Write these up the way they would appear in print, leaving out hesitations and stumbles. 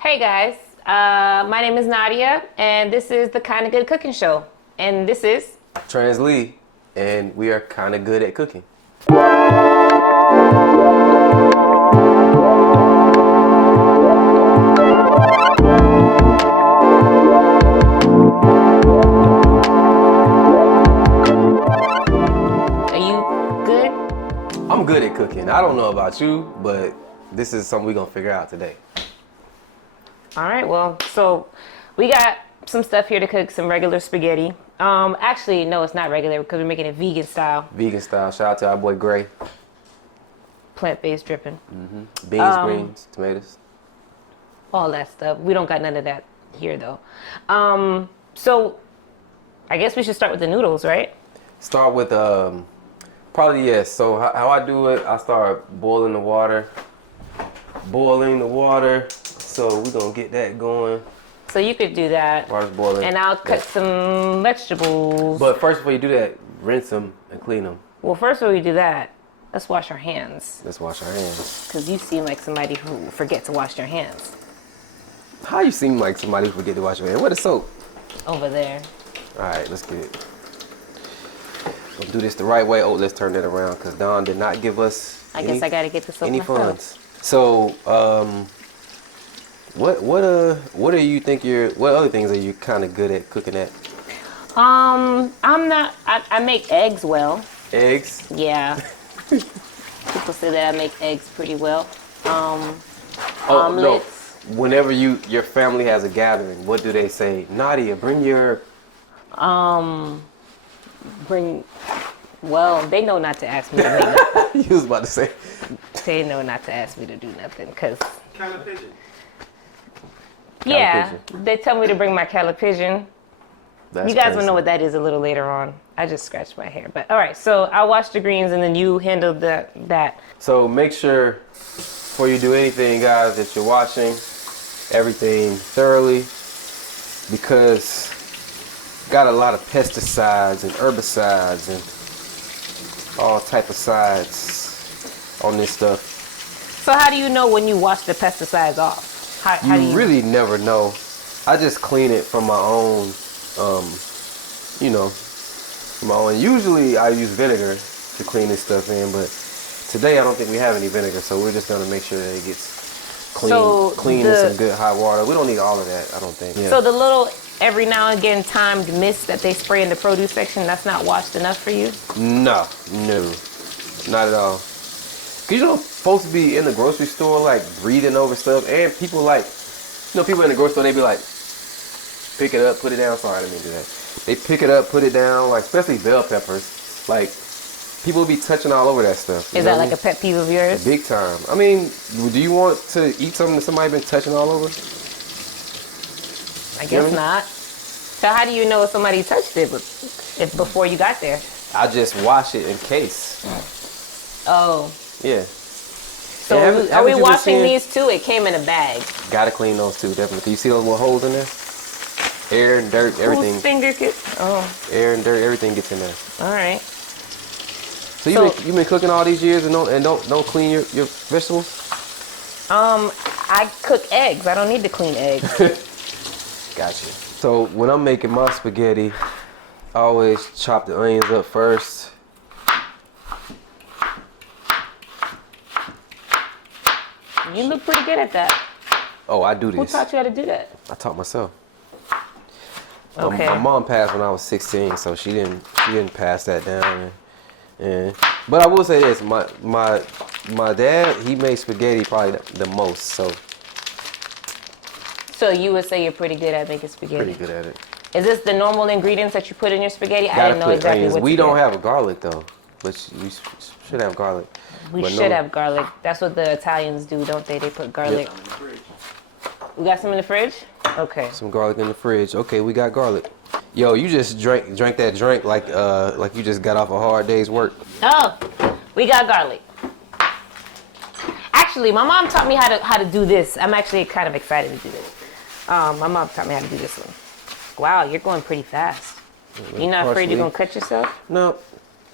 Hey guys, my name is Nadia, and this is the Kinda Good Cooking Show. And this is Translee, and we are kind of good at cooking. Are you good? I'm good at cooking. I don't know about you, but this is something we're gonna figure out today. All right, well, so we got some stuff here to cook, some regular spaghetti. Actually, no, it's not regular because we're making it vegan style. Vegan style. Shout out to our boy Gray. Plant-based dripping. Beans, greens, tomatoes. All that stuff. We don't got none of that here though. So I guess we should start with the noodles, right? Start with probably yes. So how I do it, I start boiling the water. So we're gonna get that going. So you could do that. Water's boiling. And I'll cut some vegetables. But first, before you do that, rinse them and clean them. Well, first before we do that, let's wash our hands. Let's wash our hands. Because you seem like somebody who forget to wash their hands. How you seem like somebody who forget to wash your hands? Where the soap? Over there. All right, let's get it. We'll do this the right way. Oh, let's turn that around because Don did not give us I guess I gotta get the soap any myself. funds. So, what do you think what other things are you kind of good at cooking at? I'm not. I make eggs well. Eggs? Yeah. People say that I make eggs pretty well. Oh Omelets. no! Whenever your family has a gathering, what do they say? Nadia, bring your. Well, they know not to ask me to make nothing. You was about to say. They know not to ask me to do nothing, cause. Callipygian. Yeah, they tell me to bring my Callipygian. That's You guys crazy. will know what that is a little later on. I just scratched my hair, but all right. So I'll wash the greens, and then you handle that. So make sure before you do anything, guys, that you're washing everything thoroughly because got a lot of pesticides and herbicides and all type of sides on this stuff. So how do you know when you wash the pesticides off? How do You really never know. I just clean it from my own, from my own. Usually I use vinegar to clean this stuff in, but today I don't think we have any vinegar, so we're just gonna make sure that it gets clean in some good hot water. We don't need all of that, I don't think. Yeah. So the little every now and again timed mist that they spray in the produce section, that's not washed enough for you? No, not at all. Cause you know, folks be in the grocery store like breathing over stuff, and people people in the grocery store they be like, pick it up, put it down. Sorry, I didn't mean to do that. They pick it up, put it down, like especially bell peppers. Like people be touching all over that stuff. Is that like a pet peeve of yours? Big time. I mean, do you want to eat something that somebody been touching all over? I guess not. So how do you know if somebody touched it if before you got there? I just wash it in case. Oh. Yeah. So Yeah, are haven't we you been washing seeing- these too? It came in a bag. Gotta clean those too, definitely. Can you see those little holes in there? Air and dirt, everything. Whose finger could? Oh, Air and dirt, everything gets in there. all right. So you've been cooking all these years and don't clean your vegetables? I cook eggs. I don't need to clean eggs. Gotcha. So when I'm making my spaghetti, I always chop the onions up first. You look pretty good at that. Oh, I do Who this. taught you how to do that? I taught myself. Okay. My mom passed when I was 16, so she didn't pass that down. And but I will say this, my dad, he made spaghetti probably the most, so So you would say you're pretty good at making spaghetti. pretty good at it. Is this the normal ingredients that you put in your spaghetti? I Gotta didn't know put exactly onions. what We to don't do. have garlic though, but you should have garlic. We But should no. have garlic. That's what the Italians do, don't they? They put garlic. We got some in the fridge? Okay. Some garlic in the fridge. Okay, we got garlic. Yo, you just drank that drink like you just got off a hard day's work. Oh, we got garlic. Actually, my mom taught me how to do this. I'm actually kind of excited to do this. My mom taught me how to do this one. Wow, you're going pretty fast. You're not afraid you're gonna cut yourself? No,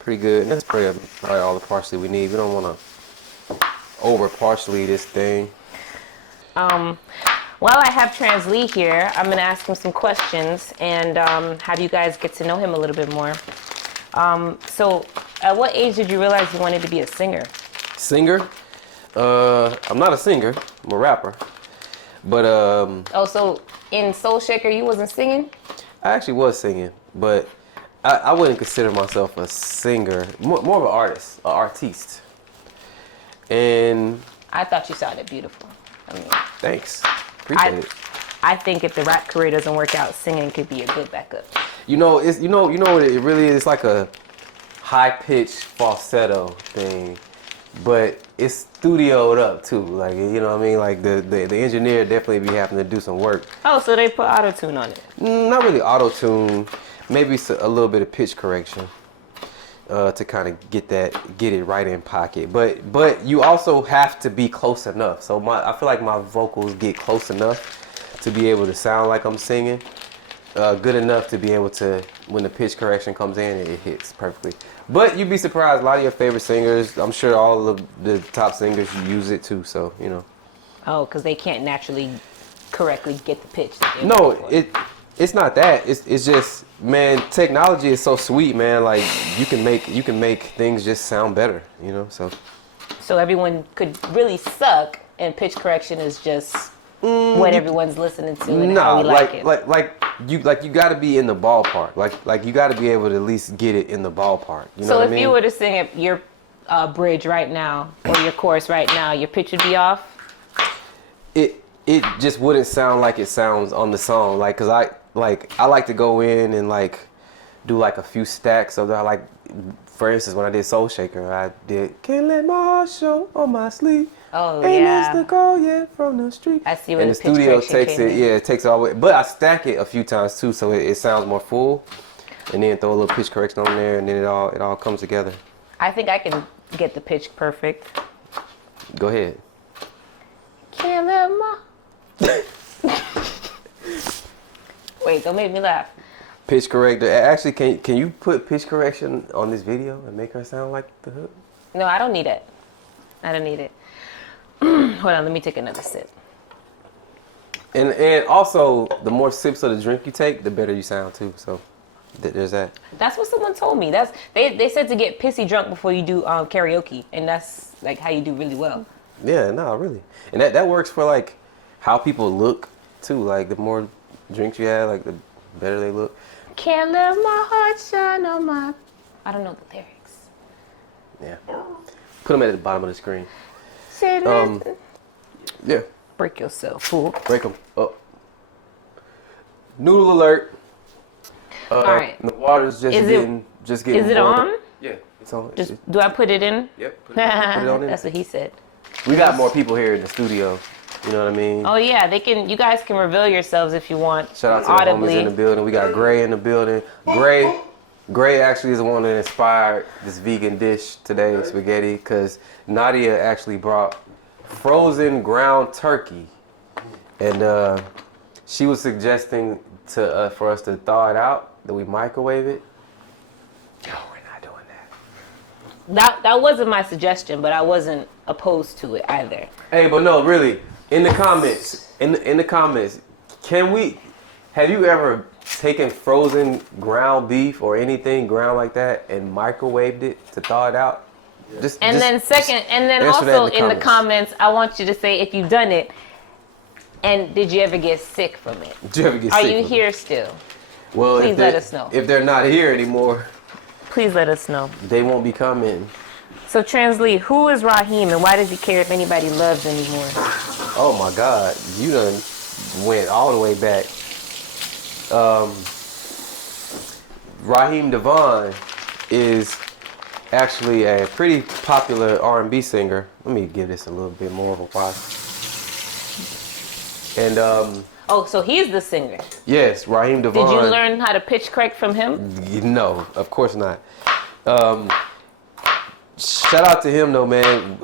pretty good. That's probably all the parsley we need. We don't want to over parsley this thing. While I have Translee here, I'm going to ask him some questions and have you guys get to know him a little bit more. So, at what age did you realize you wanted to be a singer? Singer? I'm not a singer. I'm a rapper. But Oh, so in Soul Shaker, you wasn't singing? I actually was singing, but I wouldn't consider myself a singer. More of an artist, an artiste. And I thought you sounded beautiful. I mean, thanks. Appreciate it. I think if the rap career doesn't work out, singing could be a good backup. You know, it's you know what it really is. It's like a high pitched falsetto thing, but it's studioed up too. Like, you know what I mean? Like the engineer definitely be having to do some work. Oh, so they put auto-tune on it? Not really auto-tune. Maybe a little bit of pitch correction to kind of get it right in pocket. But you also have to be close enough. So I feel like my vocals get close enough to be able to sound like I'm singing. Good enough to be able to, when the pitch correction comes in, it hits perfectly. But you'd be surprised, a lot of your favorite singers, I'm sure all of the top singers use it too, so, you know. Oh, because they can't naturally correctly get the pitch. No, it's not that. It's just, man, technology is so sweet, man. Like, you can make things just sound better, you know, so. So everyone could really suck, and pitch correction is just what everyone's listening to and how we like it. You got to be in the ballpark. Like you got to be able to at least get it in the ballpark. You know what I mean? So if you were to sing your bridge right now or your chorus right now, your pitch would be off. It just wouldn't sound like it sounds on the song. Like, cause I like to go in and like do like a few stacks. So that, like, for instance, when I did Soul Shaker, I did "Can't Let My Heart Show on My Sleeve." Oh, ain't yeah. missed the call yet from the street. I see where and the the studio takes it. in. Yeah, it takes it all the way. But I stack it a few times too, so it sounds more full. And then throw a little pitch correction on there, and then it all comes together. I think I can get the pitch perfect. Go ahead. Can't let my... Wait, don't make me laugh. Pitch corrector. Actually, can you put pitch correction on this video and make her sound like the hook? No, I don't need it. I don't need it. Hold on, let me take another sip. And also, the more sips of the drink you take, the better you sound too. So there's that. That's what someone told me. They said to get pissy drunk before you do karaoke, and that's like how you do really well. Yeah, no, really. And that works for like how people look too. Like the more drinks you have, like the better they look. Can't let my heart shine on my... I don't know the lyrics. Yeah. Put them at the bottom of the screen. Say that. Yeah. Break yourself, fool. Break them up. Noodle alert. All right. The water's just getting. Is it boiled. on? Yeah, it's on. Do I put it in? Yep. Put it on in. That's what he said. We got more people here in the studio. You know what I mean? Oh yeah, you guys can reveal yourselves if you want. Shout out to the homies in the building. We got Gray in the building. Gray actually is the one that inspired this vegan dish today, spaghetti, because Nadia actually brought frozen ground turkey, and she was suggesting for us to thaw it out, that we microwave it. No, we're not doing that. That wasn't my suggestion, but I wasn't opposed to it either. Hey, but no, really, in the comments, have you ever taken frozen ground beef or anything ground like that and microwaved it to thaw it out? Then also in the comments, I want you to say if you've done it, and did you ever get sick from it? Did you ever get sick? Are you here still? Well, please let us know. If they're not here anymore, please let us know. They won't be coming. So Translee, who is Raheem, and why does he care if anybody loves anymore? Oh my God, you done went all the way back. Raheem DeVaughn is actually a pretty popular R&B singer. Let me give this a little bit more of a watch. And oh, so he's the singer. Yes, Raheem DeVaughn. Did you learn how to pitch correct from him? No, of course not. Shout out to him though, man.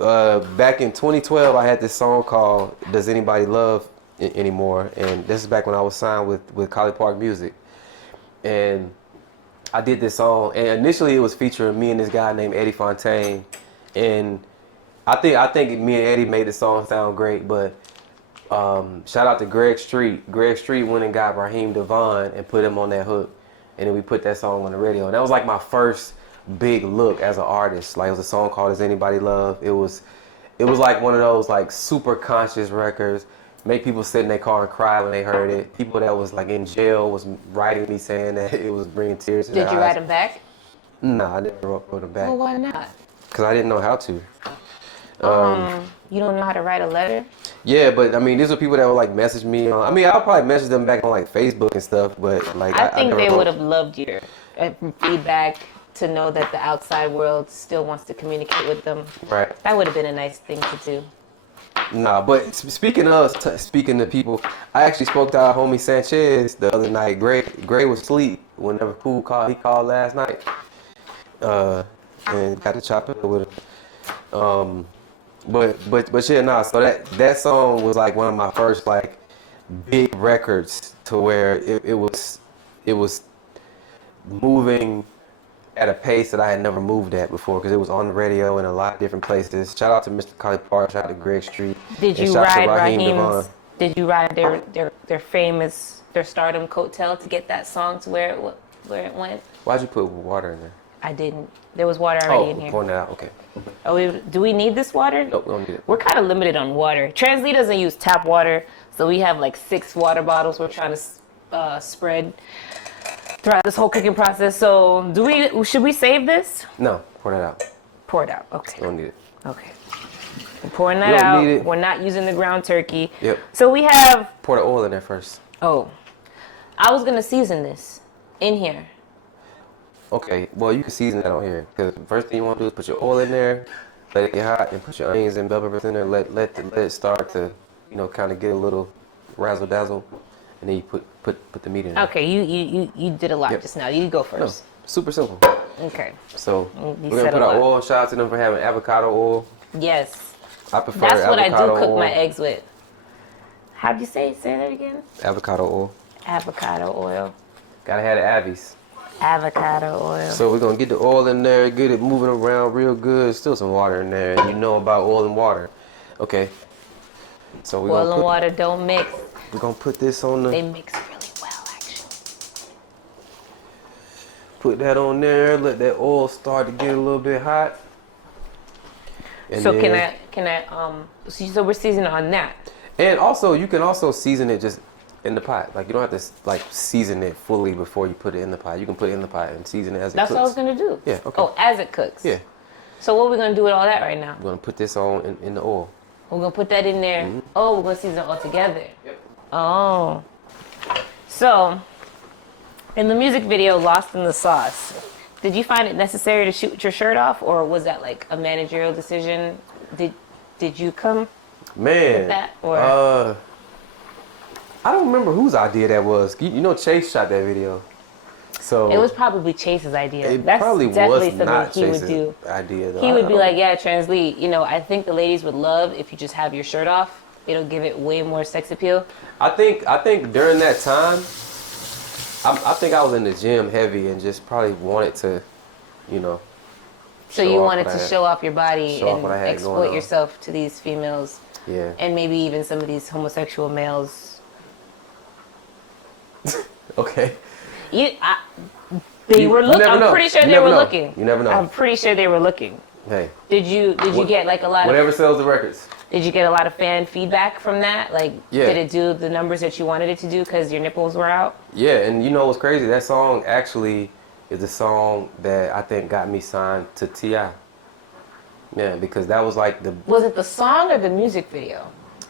Back in 2012, I had this song called "Does Anybody Love Anymore?" and this is back when I was signed with Callipygian Music, and I did this song. And initially, it was featuring me and this guy named Eddie Fontaine, and I think me and Eddie made the song sound great, but Shout out to Greg Street. Greg Street went and got Raheem Devon and put him on that hook, and then we put that song on the radio. And that was like my first big look as an artist. Like, it was a song called "Does Anybody Love?" It was like one of those like super conscious records. Make people sit in their car and cry when they heard it. People that was like in jail was writing me saying that it was bringing tears to their eyes. Did you write them back? No, I never wrote them back. Well, why not? Because I didn't know how to. You don't know how to write a letter? Yeah, but I mean, these are people that would like message me on. I mean, I'll probably message them back on like Facebook and stuff, but like I think never they wrote. would have loved your feedback to know that the outside world still wants to communicate with them. Right. That would have been a nice thing to do. Nah, but speaking to people, I actually spoke to our homie Sanchez the other night. Gray was asleep whenever Pooh called. He called last night, and got to chop it with him. But yeah, nah. So that song was like one of my first like big records to where it was moving at a pace that I had never moved at before, because it was on the radio in a lot of different places. Shout out to Mr. Callipygian, shout out to Greg Street. Did you ride Raheem's? Did you ride their famous, their stardom coattail to get that song to where it went? Why'd you put water in there? I didn't. There was water already in here. Pouring that out. Okay. Do we need this water? Nope, we don't need it. We're kind of limited on water. Translee doesn't use tap water, so we have like 6 water bottles we're trying to spread throughout this whole cooking process. So should we save this? No, pour that out. Pour it out. Okay. We don't need it. Okay. We're pouring that out. We're not using the ground turkey. Yep. So we have. Pour the oil in there first. Oh, I was gonna season this in here. Okay, well, you can season that on here, because the first thing you want to do is put your oil in there, let it get hot, and put your onions and bell peppers in there. Let it start to, kind of get a little razzle dazzle, and then you put the meat in there. Okay, you did a lot just now. You go first. No, super simple. Okay. So we're gonna put our oil. Shout out to them for having avocado oil. Yes. I prefer That's what I do avocado cook oil. my eggs with. How'd you say that again? Avocado oil. Avocado oil. Gotta have the Abby's. Avocado oil. So we're gonna get the oil in there, get it moving around real good. Still some water in there, and you know about oil and water. Okay. So we're oil and water don't mix. We're gonna put this on the. They mix really well, actually. Put that on there. Let that oil start to get a little bit hot. And so then, can I so we're seasoning on that. And also, you can also season it just in the pot. Like, you don't have to like season it fully before you put it in the pot. You can put it in the pot and season it as it cooks. That's what I was gonna do. Yeah. Okay. Oh, as it cooks. Yeah. So what are we gonna do with all that right now? We're gonna put this on in the oil. We're gonna put that in there. Mm-hmm. Oh, we're gonna season it all together. Yep. Oh. So, in the music video, Lost in the Sauce, did you find it necessary to shoot your shirt off, or was that like a managerial decision? Did you come with that? Or? I don't remember whose idea that was. Chase shot that video. So it was probably Chase's idea. That's probably definitely was something not he Chase's would do. Idea, though. He would be like, yeah, Translee, I think the ladies would love if you just have your shirt off. It'll give it way more sex appeal. I think during that time, I think I was in the gym heavy and just probably wanted to, So you wanted to show off your body and exploit yourself to these females. Yeah. And maybe even some of these homosexual males. Okay. They were looking. I'm pretty sure they were looking. You never know. I'm pretty sure they were looking. Hey. Did you get like a lot whatever sells the records. Did you get a lot of fan feedback from that? Like, yeah. Did it do the numbers that you wanted it to do because your nipples were out? Yeah, and you know what's crazy? That song actually is the song that I think got me signed to T.I. Yeah, because that was like the... Was it the song or the music video?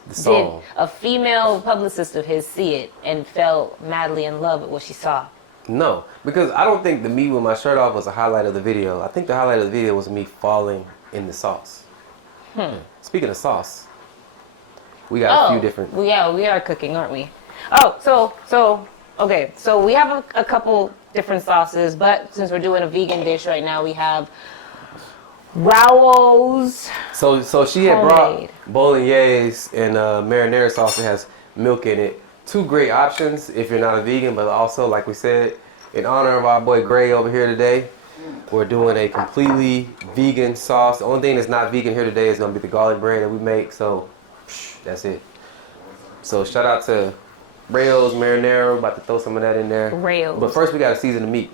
The song. Did a female publicist of his see it and fell madly in love with what she saw? No, because I don't think the me with my shirt off was a highlight of the video. I think the highlight of the video was me falling in the sauce. Speaking of sauce, we got a few different... we are cooking, aren't we? Oh, okay. So we have a couple different sauces, but since we're doing a vegan dish right now, we have Rao's. So she had brought bolognese and marinara sauce that has milk in it. Two great options if you're not a vegan, but also, like we said, in honor of our boy Gray over here today, we're doing a completely vegan sauce. The only thing that's not vegan here today is going to be the garlic bread that we make, so that's it. So shout out to Rails Marinara. About to throw some of that in there. Rails. But first we got to season the meat.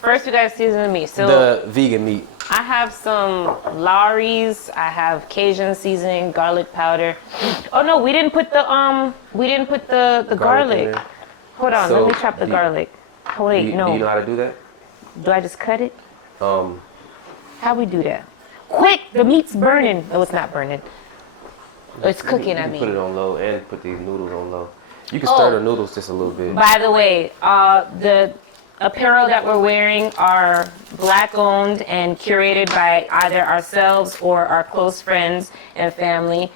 First, we got to season the meat. So The vegan meat. I have some Lawry's. I have Cajun seasoning, garlic powder. Oh no, we didn't put the garlic. in there. Hold on, So, let me chop the garlic. Oh, wait, Do you no. know how to do that? Do I just cut it? Um, How we do that? Quick, the meat's burning. Oh, it's not burning. It's cooking, I you can mean. put it on low and put these noodles on low. You can stir the noodles just a little bit. By the way, the apparel that we're wearing are Black owned and curated by either ourselves or our close friends and family.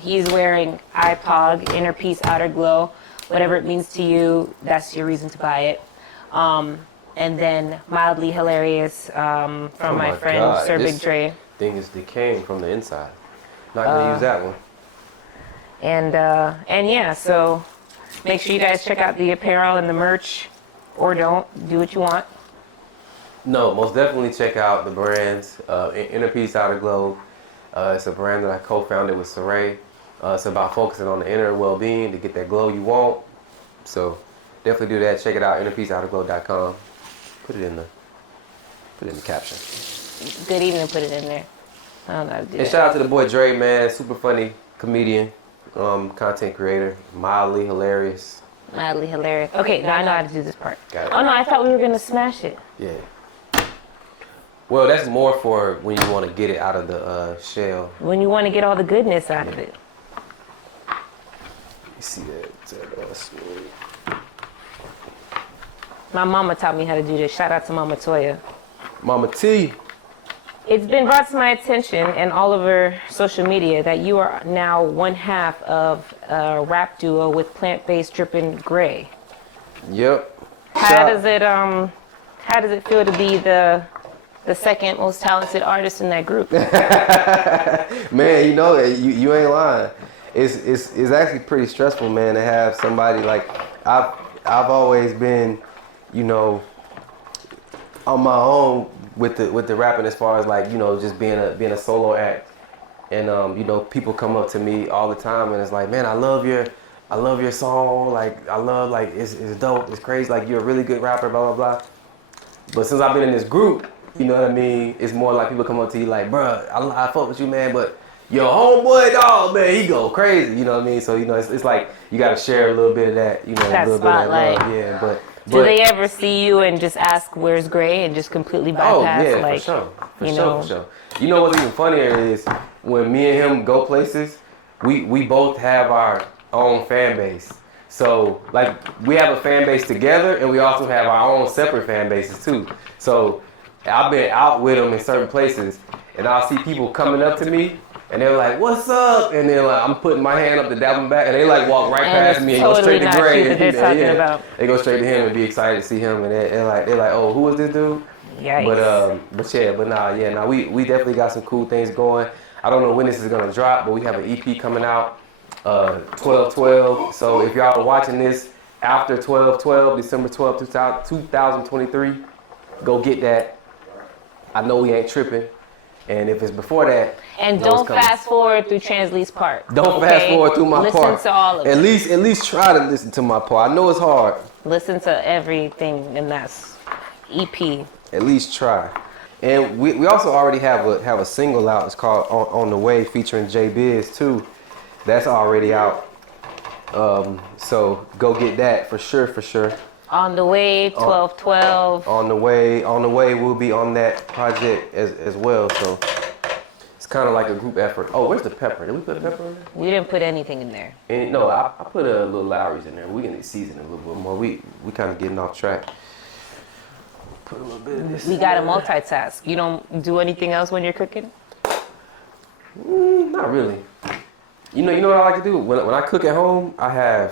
He's wearing IPOG, Inner Peace, Outer Glow. Whatever it means to you, that's your reason to buy it. And then Mildly Hilarious from my friend God, Sir this Big Dre. thing is decaying from the inside. Not gonna use that one. And yeah, so make sure you guys check out the apparel and the merch, or don't. Do what you want. No, most definitely check out the brands. Inner Peace, Outer Glow. It's a brand that I co-founded with Saray. It's about focusing on the inner well-being to get that glow you want. So definitely do that. Check it out. InnerPeaceOuterGlow.com. Put it in the caption. Good evening, put it in there. I don't know how to do And that. shout out to the boy Dre, man. Super funny comedian, content creator, mildly hilarious. Mildly hilarious. Okay, now I know how to do this part. Got it. Oh no, I thought we were gonna smash it. Yeah. Well, that's more for when you want to get it out of the shell. When you want to get all the goodness out of it. You see that? My mama taught me how to do this. Shout out to Mama Toya. Mama T. It's been brought to my attention and all over social media that you are now one half of a rap duo with plant-based Trippin Grey. Yep. How does it feel to be the second most talented artist in that group? Man, you know, you ain't lying. It's actually pretty stressful, man, to have somebody like I've always been, you know, on my own with the rapping as far as like, you know, just being a solo act. And you know, people come up to me all the time and it's like, man, I love your song, like I love, like it's dope, it's crazy, like you're a really good rapper, blah blah blah. But since I've been in this group, you know what I mean, it's more like people come up to you like, bruh, I fuck with you, man, but your homeboy, dog, man, he go crazy, you know what I mean? So, you know, it's like you gotta share a little bit of that, you know, That a little spotlight. bit of that love. Yeah, but Do they ever see you and just ask where's Gray and just completely bypass? Oh yeah, like, for sure, for you sure, know? for sure. You know what's even funnier is when me and him go places, we both have our own fan base. So like we have a fan base together, and we also have our own separate fan bases too. So I've been out with him in certain places, and I'll see people coming up to me, and they're like, "What's up?" And then like I'm putting my hand up to dab them back, and they like walk right And past it's me and go totally straight to not Gray. you that they're talking about. They go straight to him and be excited to see him, and they're like, "Oh, who is this dude?" Yikes. But we definitely got some cool things going. I don't know when this is gonna drop, but we have an EP coming out, 12/12. So if y'all are watching this after 12/12, December 12th, 2023, go get that. I know we ain't tripping, and if it's before that, And know it's don't coming. fast forward through Translee's part. Don't okay? fast forward through my part. Listen to all of At it. least try to listen to my part. I know it's hard. Listen to everything in that EP. At least try. And we also already have a single out. It's called On the Way, featuring J Biz too. That's already out. So go get that for sure. On the Way, 12/12. On the way. We'll be on that project as well. So it's kind of like a group effort. Oh, where's the pepper? Did we put pepper in there? We didn't put anything in there. And no, I put a little Lowry's in there. We can season it a little bit more. We kind of getting off track. Put a little bit of this. We got to multitask. You don't do anything else when you're cooking? Not really. You know what I like to do? When I cook at home, I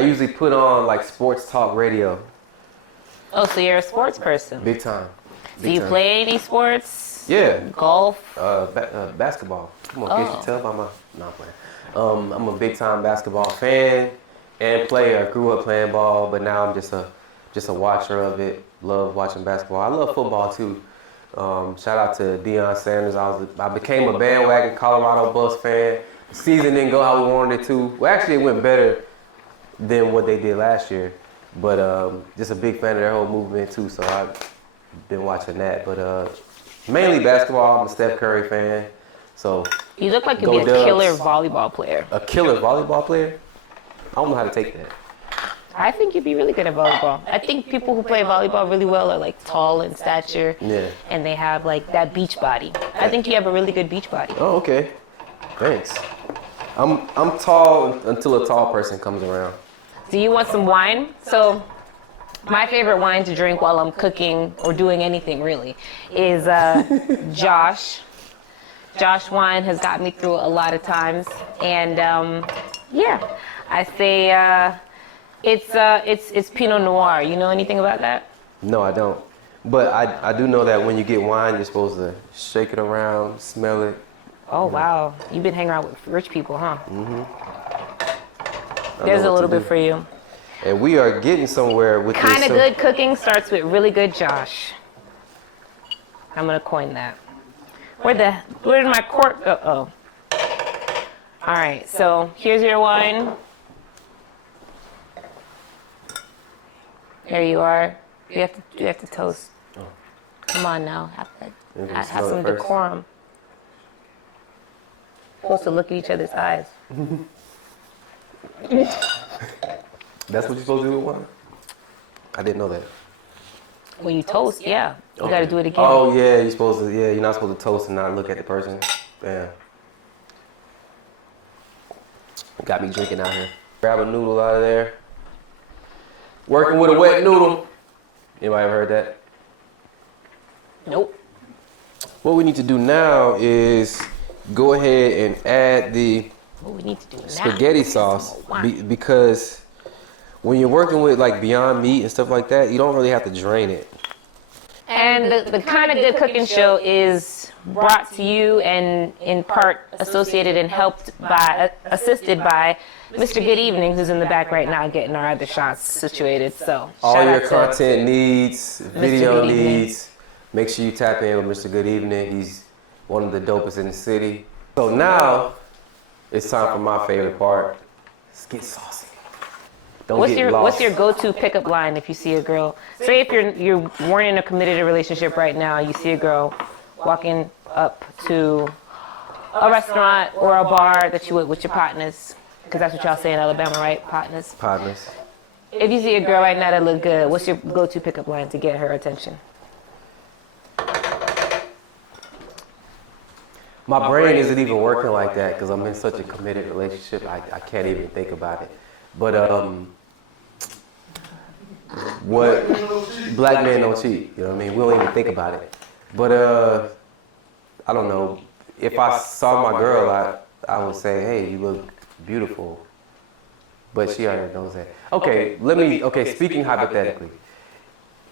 usually put on like sports talk radio. Oh, so you're a sports person. Big time. Do you play any sports? Yeah. Golf? Basketball. Come on, can't you tell by my... No, I'm playing. I'm a big time basketball fan and player. I grew up playing ball, but now I'm just a watcher of it. Love watching basketball. I love football too. Shout out to Deion Sanders. I became a bandwagon Colorado Bucks fan. The season didn't go how we wanted it to. Well, actually, it went better than what they did last year. But just a big fan of their whole movement too. So I've been watching that. But mainly basketball. I'm a Steph Curry fan. So you look like you'd be a killer volleyball player. A killer volleyball player? I don't know how to take that. I think you'd be really good at volleyball. I think people who play volleyball really well are like tall in stature. Yeah. And they have like that beach body. I think you have a really good beach body. Oh, okay. Thanks. I'm tall until a tall person comes around. Do you want some wine? So my favorite wine to drink while I'm cooking or doing anything really is Josh. Josh wine has got me through a lot of times. And yeah, I say it's Pinot Noir. You know anything about that? No, I don't. But I do know that when you get wine, you're supposed to shake it around, smell it. Oh, wow. You've been hanging around with rich people, huh? Mm-hmm. There's a little bit for you. And we are getting somewhere with this. Kind of good cooking starts with really good Josh. I'm going to coin that. Where did my cork go? Oh. All right, so here's your wine. There you are. You have to toast. Oh. Come on now. Have some decorum. Supposed to look at each other's eyes. That's what you're supposed to do with wine? I didn't know that. When you toast, yeah. You got to do it again. Oh, yeah, you're not supposed to toast and not look at the person. Damn. Got me drinking out here. Grab a noodle out of there. Working with a wet noodle. Anybody ever heard that? Nope. What we need to do now is go ahead and add the spaghetti sauce because when you're working with like Beyond Meat and stuff like that, you don't really have to drain it. And the Kind of Good Cooking Show is brought to you and in part associated and assisted by Mr.Goodevening, who's in the back right now getting our other shots situated. So all your content needs, video needs, make sure you tap in with Mr.Goodevening. He's one of the dopest in the city. So now it's time for my favorite part. Let's get saucy. What's your go-to pickup line if you see a girl? Say if you weren't in a committed relationship right now, you see a girl walking up to a restaurant or a bar that you would with your partners, because that's what y'all say in Alabama, right? Partners. Partners. If you see a girl right now that look good, what's your go-to pickup line to get her attention? My brain isn't even working like that because I'm in such a committed relationship. I can't even think about it. But what black men don't cheat, you know what I mean? We don't even think about it. But I don't know. If I saw my girl, I would say, hey, you look beautiful. But she already knows that. Okay, speaking hypothetically.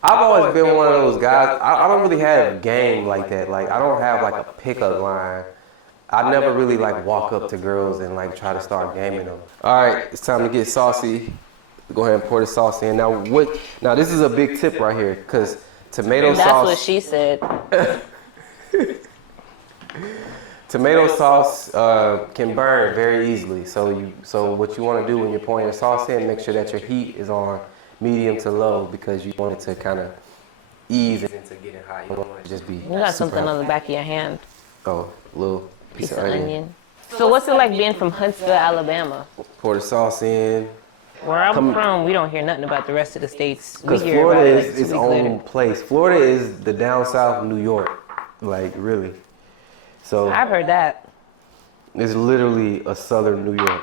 I've always been one of those guys, I don't really have game like that. Like, I don't have like a pickup line. I never really like walk up to girls and like try to start gaming them. All right, it's time to get saucy. Go ahead and pour the sauce in. Now this is a big tip right here, because tomato sauce. That's what she said. Tomato sauce can burn very easily. So what you want to do when you're pouring your sauce in, make sure that your heat is on medium to low, because you want it to kind of ease it into getting hot. You don't want it to just be. You got something on the back of your hand. Oh, a little piece of onion. So what's it like being from Huntsville, Alabama? Pour the sauce in. Where I'm from, we don't hear nothing about the rest of the states. Because Florida is its own place. Florida is the down south of New York, like really. So I've heard that. It's literally a southern New York.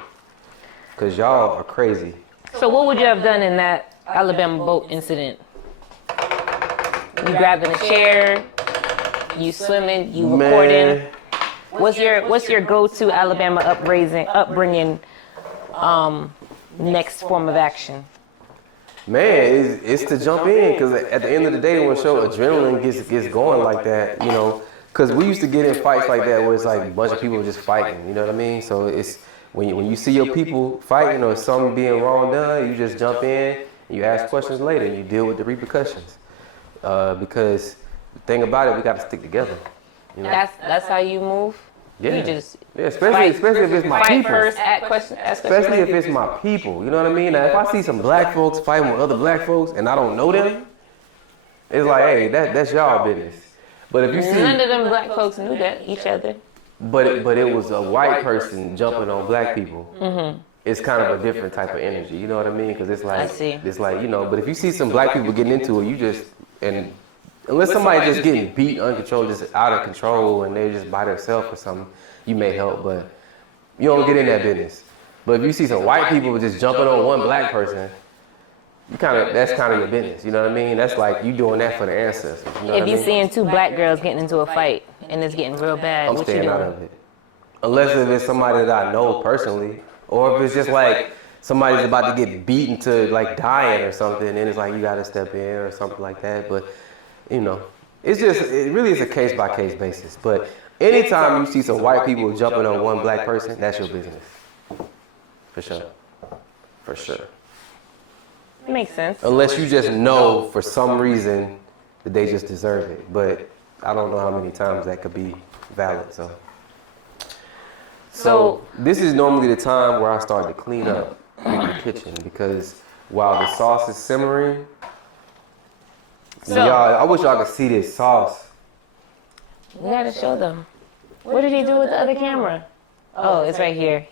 Because y'all are crazy. So what would you have done in that Alabama boat incident? You grabbing a chair, you swimming, you recording. What's your go-to Alabama upbringing next form of action? Man, it's to jump in, because at the end of the day, when show adrenaline gets going like that, you know, because we used to get in fights like that where it's like a bunch of people just fighting, you know what I mean? So it's when you see your people fighting or something being wrong done, you just jump in, and you ask questions later, and you deal with the repercussions. Because the thing about it, we got to stick together. You know? That's how you move. Yeah. You just especially if it's my fight people. first, ask questions. Especially if it's my people. You know what I mean? Now, if I see some black folks fighting with other black folks and I don't know them, it's like, hey, that's y'all business. But if you see, none of them black folks knew that each other. but it was a white person jumping on black people. Mm-hmm. It's kind of a different type of energy. You know what I mean? Because it's like, I see. it's like, you know. But if you see some black people getting into it, you just unless somebody just getting beat uncontrolled, just out of control, and they're just by themselves or something, you may help, but you don't get in that business. But if you see some white people just jumping on one black person, that's kind of your business. You know what I mean? That's like you doing that for the ancestors. You know If you're seeing two black girls getting into a fight and it's getting real bad, I'm what you staying out doing? of it. Unless if it's somebody that I know personally, or if it's just like somebody's about to get beaten to like dying or something, and it's like you got to step in or something like that. But you know, it really is a case by case basis. But anytime you see some white people jumping on one black person, that's your business. For sure. For sure. Makes sense. Unless you just know for some reason that they just deserve it. But I don't know how many times that could be valid. So this is normally the time where I start to clean up in the kitchen, because while the sauce is simmering, y'all, I wish y'all could see this sauce. We gotta show them. What did he do with the other camera? Oh, it's right here.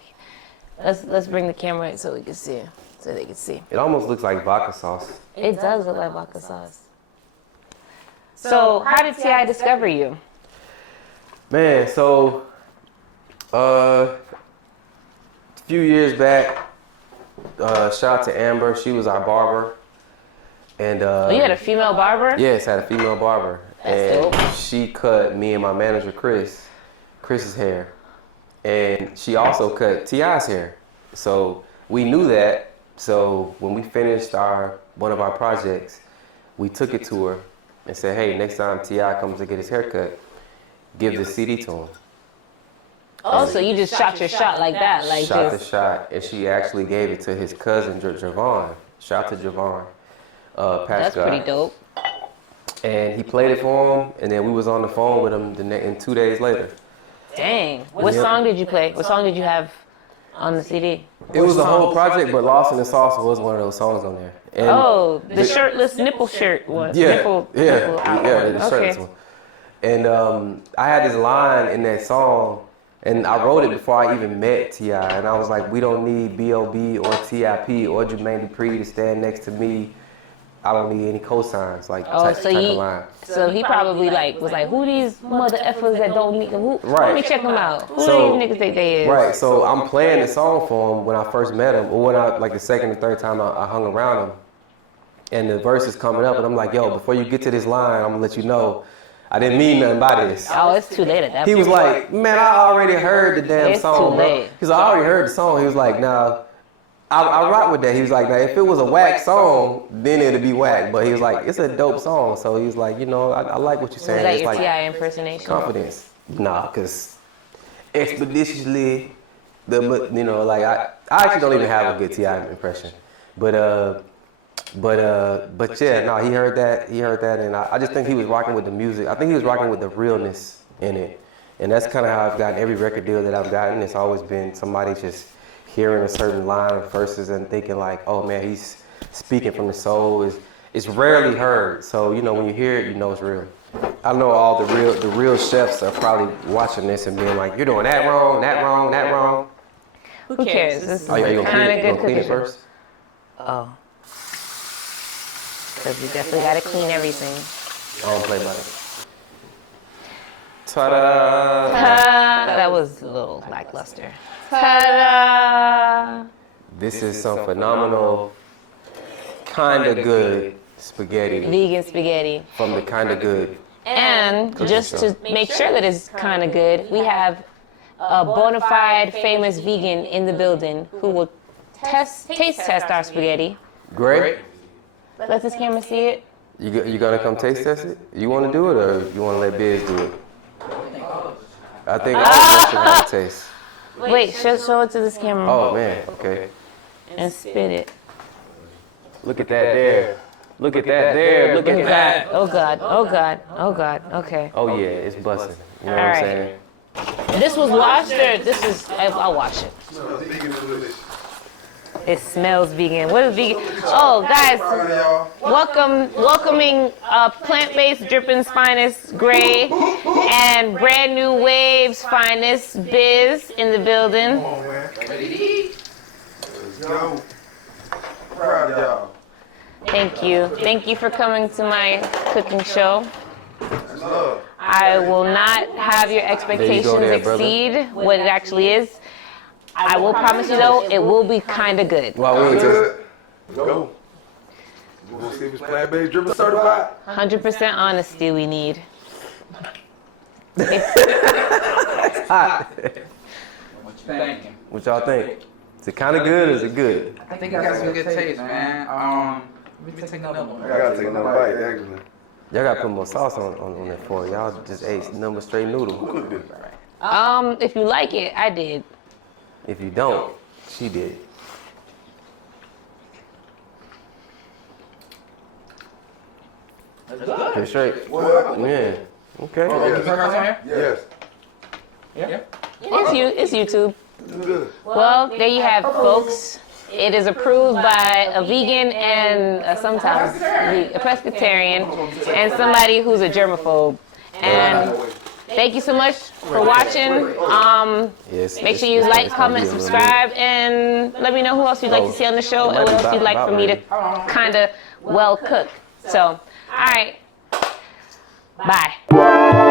Let's bring the camera so we can see it, so they can see. It almost looks like vodka sauce. It does look like vodka sauce. So how did T.I. discover you? Man, so a few years back, shout out to Amber. She was our barber. And You had a female barber? Yes, I had a female barber. That's and she cut me and my manager Chris's hair. And she also cut T.I.'s hair. So we knew that. So when we finished one of our projects, we took it to her and said, hey, next time T.I. comes to get his haircut, give the CD to him. Oh, so you just shot your shot like that? Like shot just... the shot, and she actually gave it to his cousin, Javon. Shout out to Javon. That's pretty dope. And he played it for him, and then we was on the phone with him and 2 days later. Dang. What song did you play? What song did you have on the CD? It was a whole project, but Lost in the Sauce was one of those songs on there. And the shirtless nipple shirt one. Yeah, nipple the shirtless one. And I had this line in that song, and I wrote it before I even met T.I. And I was like, we don't need B.O.B. or T.I.P. or Jermaine Dupri to stand next to me. I don't need any cosigns, like type of line. So he probably was like, who these mother effers that don't need them? Right. Let me check them out. Who these niggas think they is? Right, so I'm playing the song for him when I first met him, or when the second or third time I hung around him. And the verse is coming up, and I'm like, yo, before you get to this line, I'm gonna let you know, I didn't mean nothing by this. Oh, it's too late at that point. He was like, man, I already heard the damn song, too bro. late. Because I already heard the song. He was like, nah, I rock with that. He was like, now, if it was a whack song, then it'd be whack. But he was like, it's a dope song. So he was like, you know, I like what you're saying. Was that it's your like T.I. impersonation? confidence. Nah, because expeditiously, I actually don't even have a good T.I. impression. But yeah, no, he heard that, and I just think he was rocking with the music. I think he was rocking with the realness in it. And that's kind of how I've gotten every record deal that I've gotten. It's always been somebody just hearing a certain line of verses and thinking like, oh man, he's speaking from the soul. It's rarely heard. So, you know, when you hear it, you know it's real. I know all the real chefs are probably watching this and being like, you're doing that wrong, that wrong, that wrong. Who cares? This is Are you kind of good clean it cooking. first? Oh. Because you definitely got to clean everything. I don't play about it. Ta-da! That was a little lackluster. Ta-da! This is some phenomenal, kind of good spaghetti Vegan spaghetti. from the kind of good. And just to make sure that it's kind of good, we have a bona fide famous vegan in the building who will taste test our spaghetti. Grey, Let this camera see it. you gonna come taste test it? You want to do it, or you want to let Biz do it? I think all of us should have a taste. Wait, show it to this camera. Oh man, okay. And spit it. Look at that there. Look at that there. Look at that. Oh God. Oh God. Oh God. Okay. Oh yeah, it's busting. You know All what I'm right. saying? This was washed or this is? I'll wash it. It smells vegan. What is vegan? Oh, guys, welcoming plant-based Drippin's finest Grey and brand new Waves finest Biz in the building. Come on, man. Let's go. Proud of y'all. Thank you for coming to my cooking show. That's love. I will not have your expectations exceed what it actually is. I will promise you though, it will be kind of good. Well, we just Let's go. You want to see if it's plant-based Drippin certified? 100% honesty we need. hot. What you thinking? What y'all think? Is it kind of good or is it good? I think it got some good taste, man. Let me take another one. I gotta take another bite, actually. Y'all gotta put more sauce on that for y'all. Just ate number straight noodle. Who cooked this? If you like it, I did. If you don't, she did. Okay, straight. What? Yeah. Okay. Yes. It's YouTube. It's good. Well, there you have it, folks. It is approved by a vegan and sometimes a pescatarian and somebody who's a germaphobe. And thank you so much for watching. Yes. Make sure you like, comment, subscribe, and let me know who else you'd like to see on the show and what else you'd like for me to kind of well cook. So, all right. Bye.